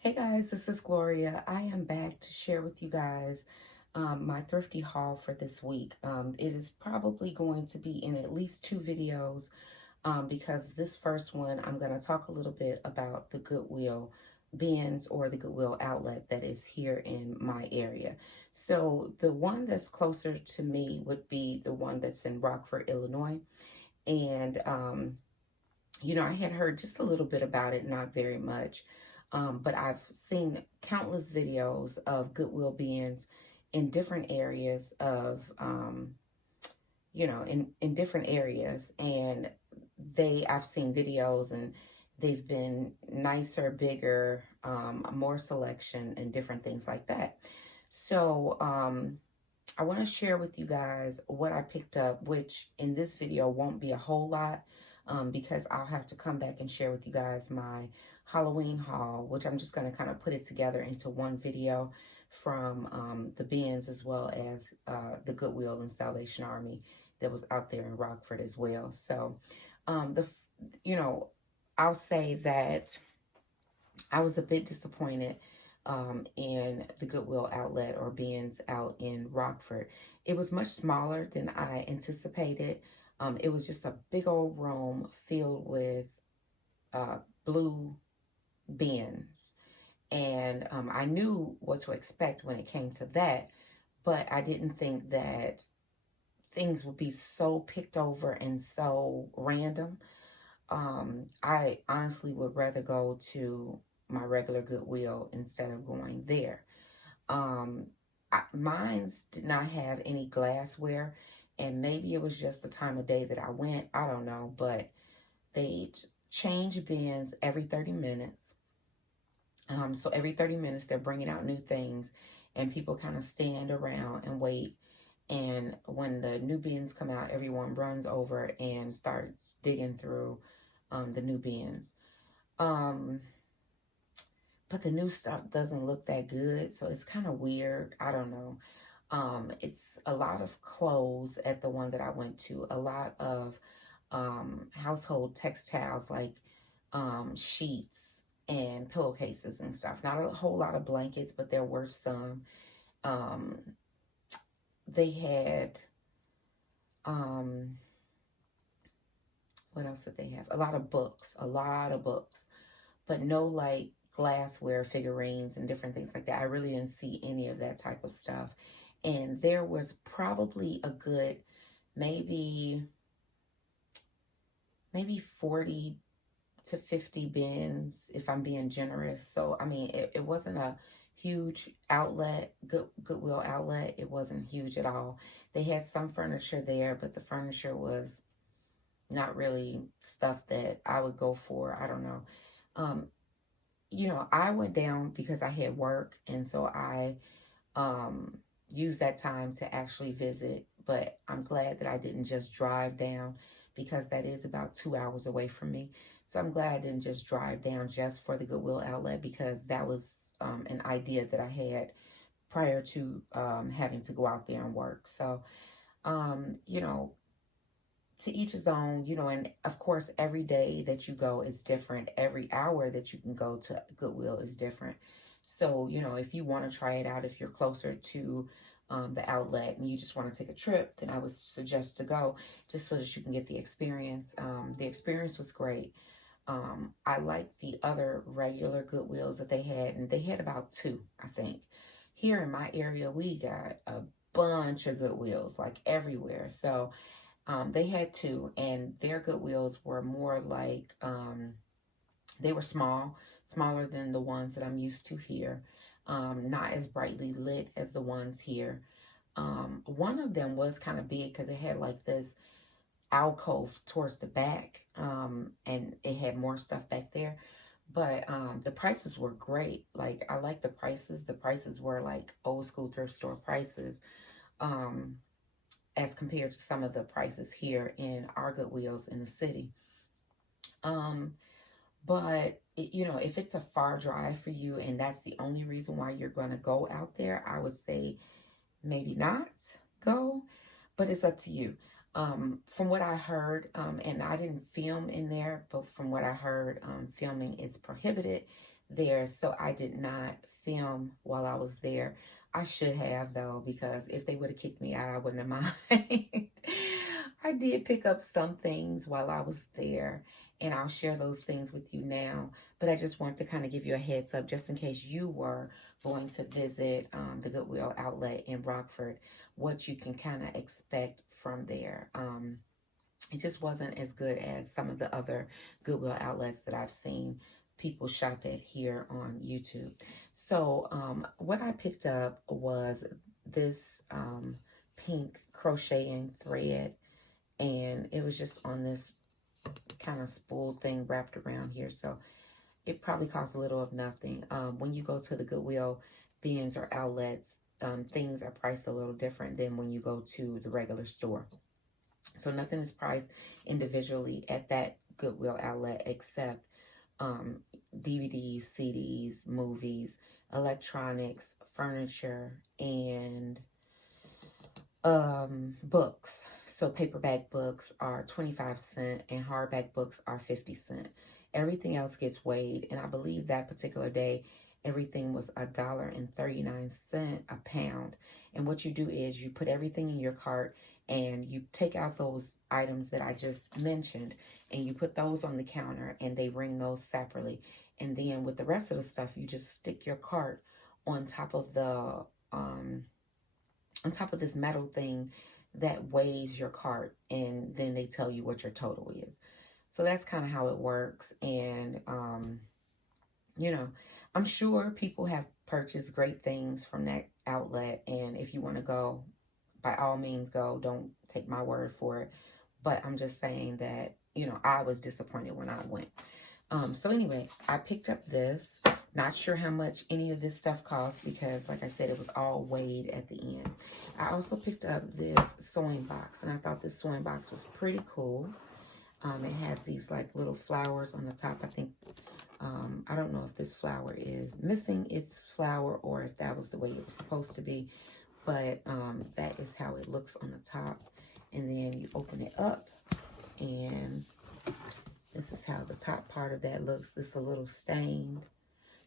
Hey guys, this is Gloria. I am back to share with you guys my thrifty haul for this week. It is probably going to be in at least two videos because this first one I'm going to talk a little bit about the Goodwill bins or the Goodwill outlet that is here in my area. So the one that's closer to me would be the one that's in Rockford, Illinois. And I had heard just a little bit about it, not very much. But I've seen countless videos of Goodwill bins in different areas of, in different areas. And I've seen videos and they've been nicer, bigger, more selection and different things like that. So, I want to share with you guys what I picked up, which in this video won't be a whole lot because I'll have to come back and share with you guys my Halloween haul, which I'm just going to kind of put it together into one video from the bins as well as the Goodwill and Salvation Army that was out there in Rockford as well. So, you know, I'll say that I was a bit disappointed in the Goodwill outlet or bins out in Rockford. It was much smaller than I anticipated. It was just a big old room filled with blue bins. And I knew what to expect when it came to that, but I didn't think that things would be so picked over and so random. I honestly would rather go to my regular Goodwill instead of going there. Mine's did not have any glassware, and maybe it was just the time of day that I went. I don't know, but they change bins every 30 minutes. So every 30 minutes, they're bringing out new things, and people kind of stand around and wait. And when the new bins come out, everyone runs over and starts digging through the new bins. But the new stuff doesn't look that good, so it's kind of weird. I don't know. It's a lot of clothes at the one that I went to, a lot of household textiles like sheets and pillowcases and stuff. Not a whole lot of blankets, but there were some. Um, they had, what else did they have? A lot of books, but no like glassware figurines and different things like that. I really didn't see any of that type of stuff. And there was probably a good maybe 40 to 50 bins if I'm being generous. So I mean it wasn't a huge outlet, Goodwill outlet. It wasn't huge at all. They had some furniture there, but the furniture was not really stuff that I would go for. I don't know. I went down because I had work, and so I used that time to actually visit. But I'm glad that I didn't just drive down because that is about 2 hours away from me. So I'm glad I didn't just drive down just for the Goodwill outlet because that was an idea that I had prior to having to go out there and work. So, to each his own, and of course, every day that you go is different. Every hour that you can go to Goodwill is different. So, if you want to try it out, if you're closer to the outlet and you just want to take a trip, then I would suggest to go just so that you can get the experience. The experience was great. I liked the other regular Goodwills that they had, and they had about two, I think. Here in my area, we got a bunch of Goodwills, like everywhere. So, they had two, and their Goodwills were more like, they were smaller than the ones that I'm used to here. Not as brightly lit as the ones here. One of them was kind of big because it had like this alcove towards the back, and it had more stuff back there. But the prices were great. Like, I like the prices. The prices were like old school thrift store prices. As compared to some of the prices here in our Goodwills in the city. But if it's a far drive for you and that's the only reason why you're going to go out there, I would say maybe not go, but it's up to you. From what I heard, and I didn't film in there, but from what I heard, filming is prohibited there. So I did not film while I was there. I should have, though, because if they would have kicked me out, I wouldn't have mind. I did pick up some things while I was there, and I'll share those things with you now. But I just want to kind of give you a heads up just in case you were going to visit the Goodwill Outlet in Rockford, what you can kind of expect from there. It just wasn't as good as some of the other Goodwill outlets that I've seen people shop at here on YouTube. So what I picked up was this pink crocheting thread, and it was just on this kind of spool thing wrapped around here. So it probably costs a little of nothing. When you go to the Goodwill bins or outlets, things are priced a little different than when you go to the regular store. So nothing is priced individually at that Goodwill outlet except DVDs, CDs, movies, electronics, furniture, and books. So paperback books are 25 cents and hardback books are 50 cents. Everything else gets weighed, and I believe that particular day everything was $1.39 a pound. And what you do is you put everything in your cart and you take out those items that I just mentioned and you put those on the counter, and they ring those separately. And then with the rest of the stuff, you just stick your cart on top of the on top of this metal thing that weighs your cart, and then they tell you what your total is. So that's kind of how it works. And you know, I'm sure people have purchased great things from that outlet, and if you want to go, by all means go. Don't take my word for it, but I'm just saying that, you know, I was disappointed when I went. So anyway, I picked up this. Not sure how much any of this stuff cost because, like I said, it was all weighed at the end. I also picked up this sewing box, and I thought this sewing box was pretty cool. It has these like little flowers on the top. I think, I don't know if this flower is missing its flower or if that was the way it was supposed to be, but that is how it looks on the top. And then you open it up, and this is how the top part of that looks. This is a little stained,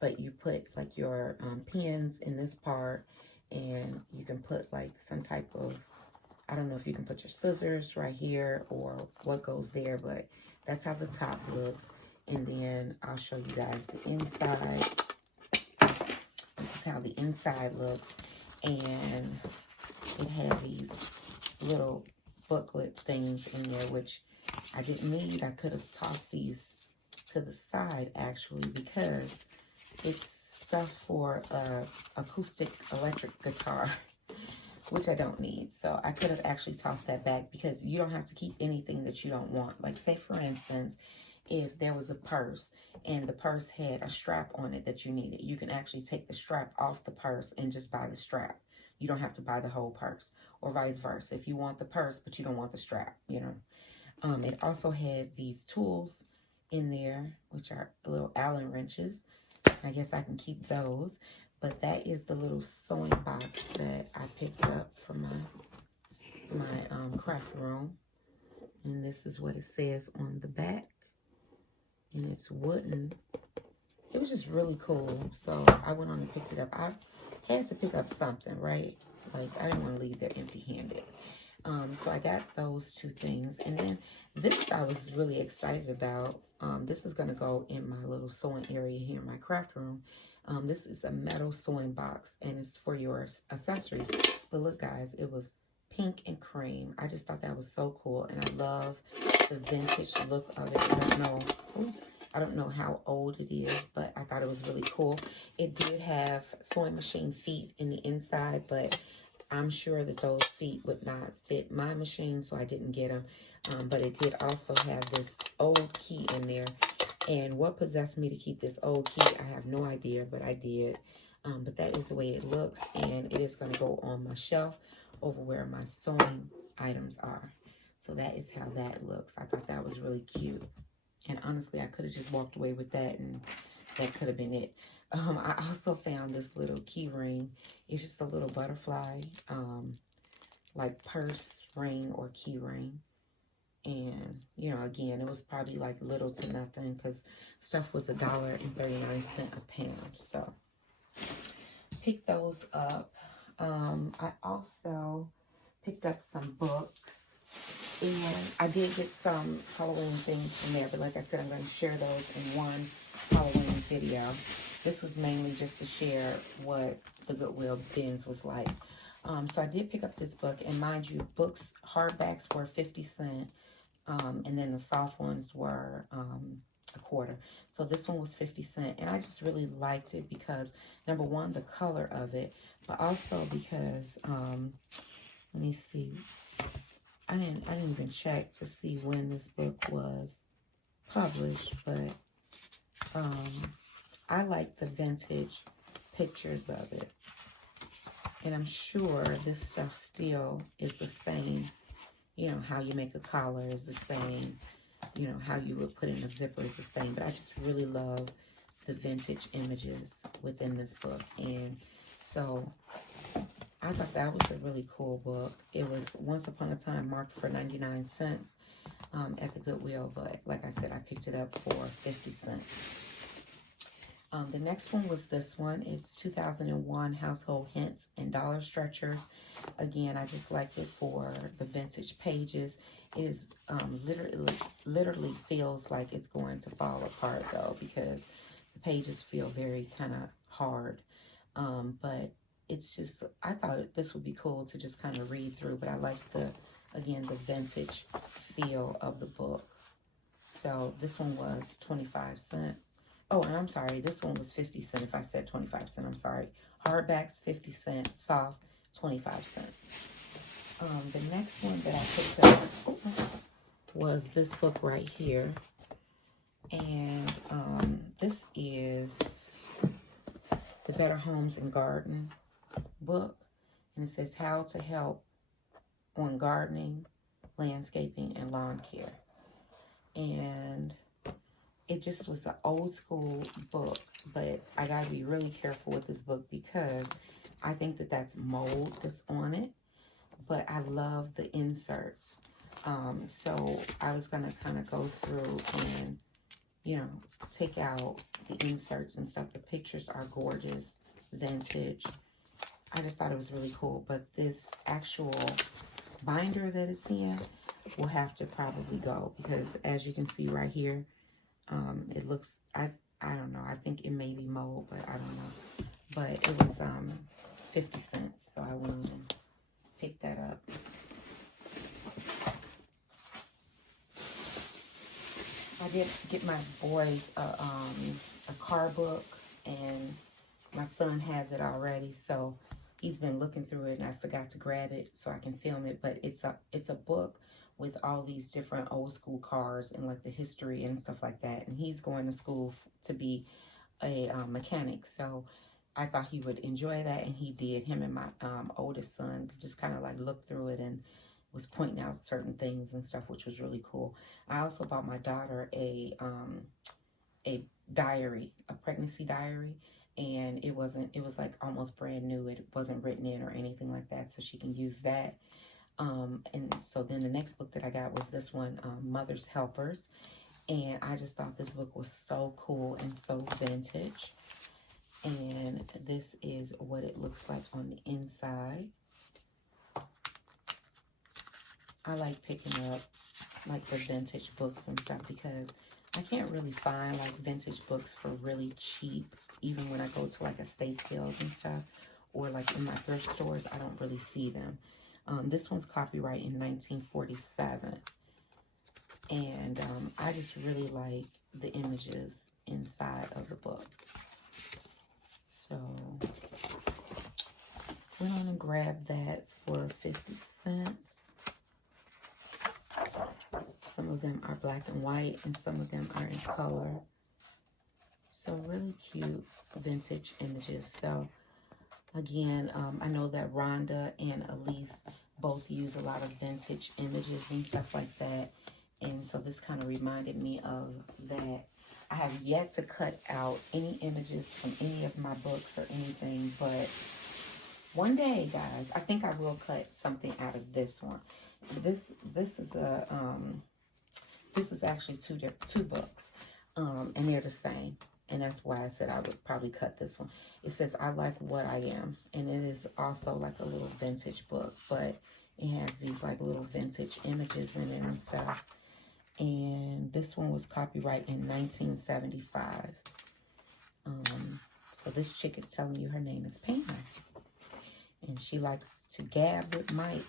but you put like your pins in this part, and you can put like some type of, I don't know if you can put your scissors right here or what goes there, but that's how the top looks. And then I'll show you guys the inside. This is how the inside looks. And it had these little booklet things in there, which I didn't need. I could have tossed these to the side actually, because it's stuff for acoustic electric guitar, which I don't need. So I could have actually tossed that back, because you don't have to keep anything that you don't want. Like, say for instance, if there was a purse and the purse had a strap on it that you needed, you can actually take the strap off the purse and just buy the strap. You don't have to buy the whole purse, or vice versa. If you want the purse but you don't want the strap, you know. It also had these tools in there, which are little Allen wrenches. I guess I can keep those. But that is the little sewing box that I picked up from my craft room. And this is what it says on the back. And it's wooden. It was just really cool. So I went on and picked it up. I had to pick up something, right? Like, I didn't want to leave there empty-handed. So I got those two things. And then this I was really excited about. This is going to go in my little sewing area here in my craft room. This is a metal sewing box, and it's for your accessories. But look, guys, it was pink and cream. I just thought that was so cool, and I love the vintage look of it. I don't know how old it is, but I thought it was really cool. It did have sewing machine feet in the inside, but I'm sure that those feet would not fit my machine, so I didn't get them. But it did also have this old key in there. And what possessed me to keep this old key, I have no idea, but I did. But that is the way it looks, and it is going to go on my shelf over where my sewing items are. So that is how that looks. I thought that was really cute. And honestly, I could have just walked away with that, and that could have been it. I also found this little key ring. It's just a little butterfly. like purse ring or key ring. And, you know, again, it was probably like little to nothing because stuff was $1.39 a pound. So pick those up. I also picked up some books, and I did get some Halloween things from there, but like I said, I'm going to share those in one Halloween video. This was mainly just to share what the Goodwill bins was like. So I did pick up this book, and mind you, books, hardbacks were 50 cents, and then the soft ones were a quarter. So this one was 50 cents, and I just really liked it because, number one, the color of it, but also because, let me see, I didn't even check to see when this book was published, but I like the vintage pictures of it. And I'm sure this stuff still is the same. You know, how you make a collar is the same. You know, how you would put in a zipper is the same. But I just really love the vintage images within this book. And so I thought that was a really cool book. It was once upon a time marked for 99 cents at the Goodwill. But like I said, I picked it up for 50 cents. The next one was this one. It's 2001 Household Hints and Dollar Stretchers. Again, I just liked it for the vintage pages. It is literally feels like it's going to fall apart though, because the pages feel very kind of hard. But it's just, I thought this would be cool to just kind of read through, but I like again, the vintage feel of the book. So this one was 25 cents. Oh, and I'm sorry, this one was 50 cents. If I said 25 cents, I'm sorry. Hardbacks, 50 cents. Soft, 25 cents. The next one that I picked up was this book right here. And this is the Better Homes and Garden book. And it says How to Help on Gardening, Landscaping, and Lawn Care. And it just was an old school book, but I got to be really careful with this book because I think that that's mold that's on it, but I love the inserts. So I was going to kind of go through and, you know, take out the inserts and stuff. The pictures are gorgeous, vintage. I just thought it was really cool, but this actual binder that it's in will have to probably go because as you can see right here, it looks, I don't know, I think it may be mold, but I don't know. But it was 50 cents, so I went and picked that up. I did get my boys a car book, and my son has it already, so he's been looking through it, and I forgot to grab it so I can film it. But it's a book with all these different old school cars and like the history and stuff like that. And he's going to school to be a mechanic. So I thought he would enjoy that, and he did. Him and my oldest son just kind of like looked through it and was pointing out certain things and stuff, which was really cool. I also bought my daughter a diary, a pregnancy diary. And it was like almost brand new. It wasn't written in or anything like that, so she can use that. And so then the next book that I got was this one, Mother's Helpers. And I just thought this book was so cool and so vintage. And this is what it looks like on the inside. I like picking up like the vintage books and stuff because I can't really find like vintage books for really cheap, even when I go to like estate sales and stuff, or like in my thrift stores, I don't really see them. This one's copyright in 1947. And I just really like the images inside of the book. So went on and grabbed that for 50 cents. Some of them are black and white, and some of them are in color. So really cute vintage images. So again, I know that Rhonda and Elise both use a lot of vintage images and stuff like that. And so this kind of reminded me of that. I have yet to cut out any images from any of my books or anything, but One day, guys, I think I will cut something out of this one. This is a this is actually two books, and they're the same. And that's why I said I would probably cut this one. It says, I Like What I Am. And it is also like a little vintage book. But it has these like little vintage images in it and stuff. And this one was copyrighted in 1975. So this chick is telling you her name is Pam. And she likes to gab with Mike.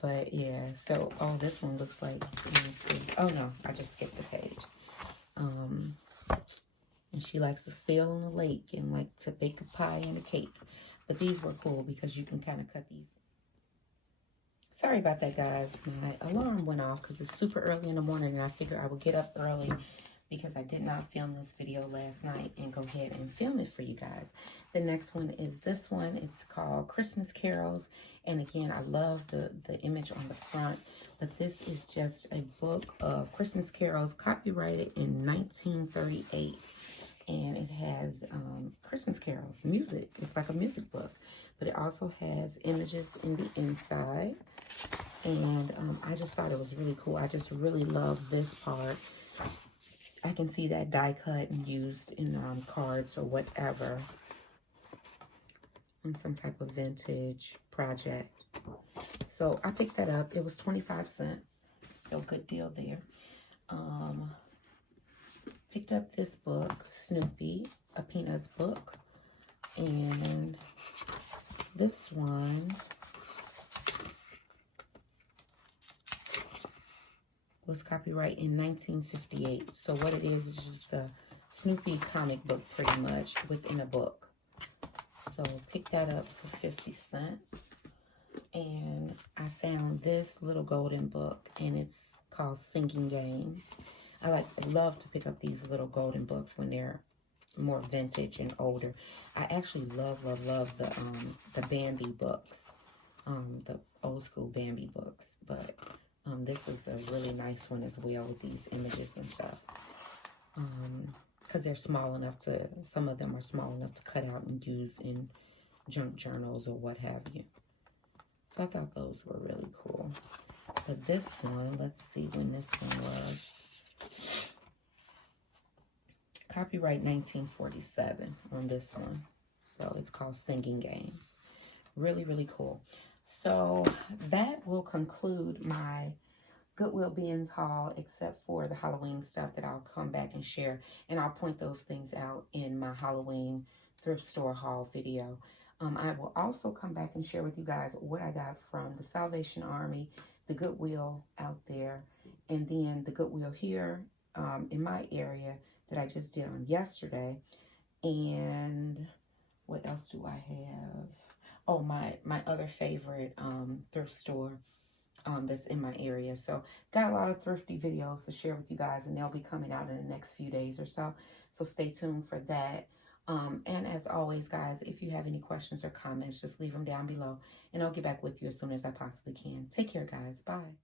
But yeah, so, oh, this one looks like, let me see. Oh no, I just skipped the page. And she likes to sail on the lake and like to bake a pie and a cake. But these were cool because you can kind of cut these. Sorry about that, guys. My alarm went off because it's super early in the morning, and I figured I would get up early because I did not film this video last night and go ahead and film it for you guys. The next one is this one. It's called Christmas Carols. And again, I love the image on the front. But this is just a book of Christmas carols copyrighted in 1938. And it has Christmas carols, music. It's like a music book. But it also has images in the inside. And I just thought it was really cool. I just really love this part. I can see that die cut and used in cards or whatever. On some type of vintage project. So I picked that up. It was 25 cents. So good deal there. Picked up this book, Snoopy, a Peanuts book. And this one was copyrighted in 1958. So what it is just a Snoopy comic book pretty much within a book. So pick that up for 50 cents. And I found this little golden book, and it's called Singing Games. I love to pick up these little golden books when they're more vintage and older. I actually love the Bambi books, the old school Bambi books. But this is a really nice one as well with these images and stuff. Because they're small enough to, some of them are small enough to cut out and use in junk journals or what have you. So I thought those were really cool. But this one, let's see when this one was. Copyright 1947 on this one. So it's called Singing Games. Really, really cool. So that will conclude my Goodwill Bins haul, except for the Halloween stuff that I'll come back and share. And I'll point those things out in my Halloween thrift store haul video. I will also come back and share with you guys what I got from the Salvation Army, the Goodwill out there, and then the Goodwill here in my area that I just did on yesterday. And what else do I have? Oh, my other favorite thrift store that's in my area. So got a lot of thrifty videos to share with you guys, and they'll be coming out in the next few days or so. So stay tuned for that. And as always, guys, if you have any questions or comments, just leave them down below, and I'll get back with you as soon as I possibly can. Take care, guys. Bye.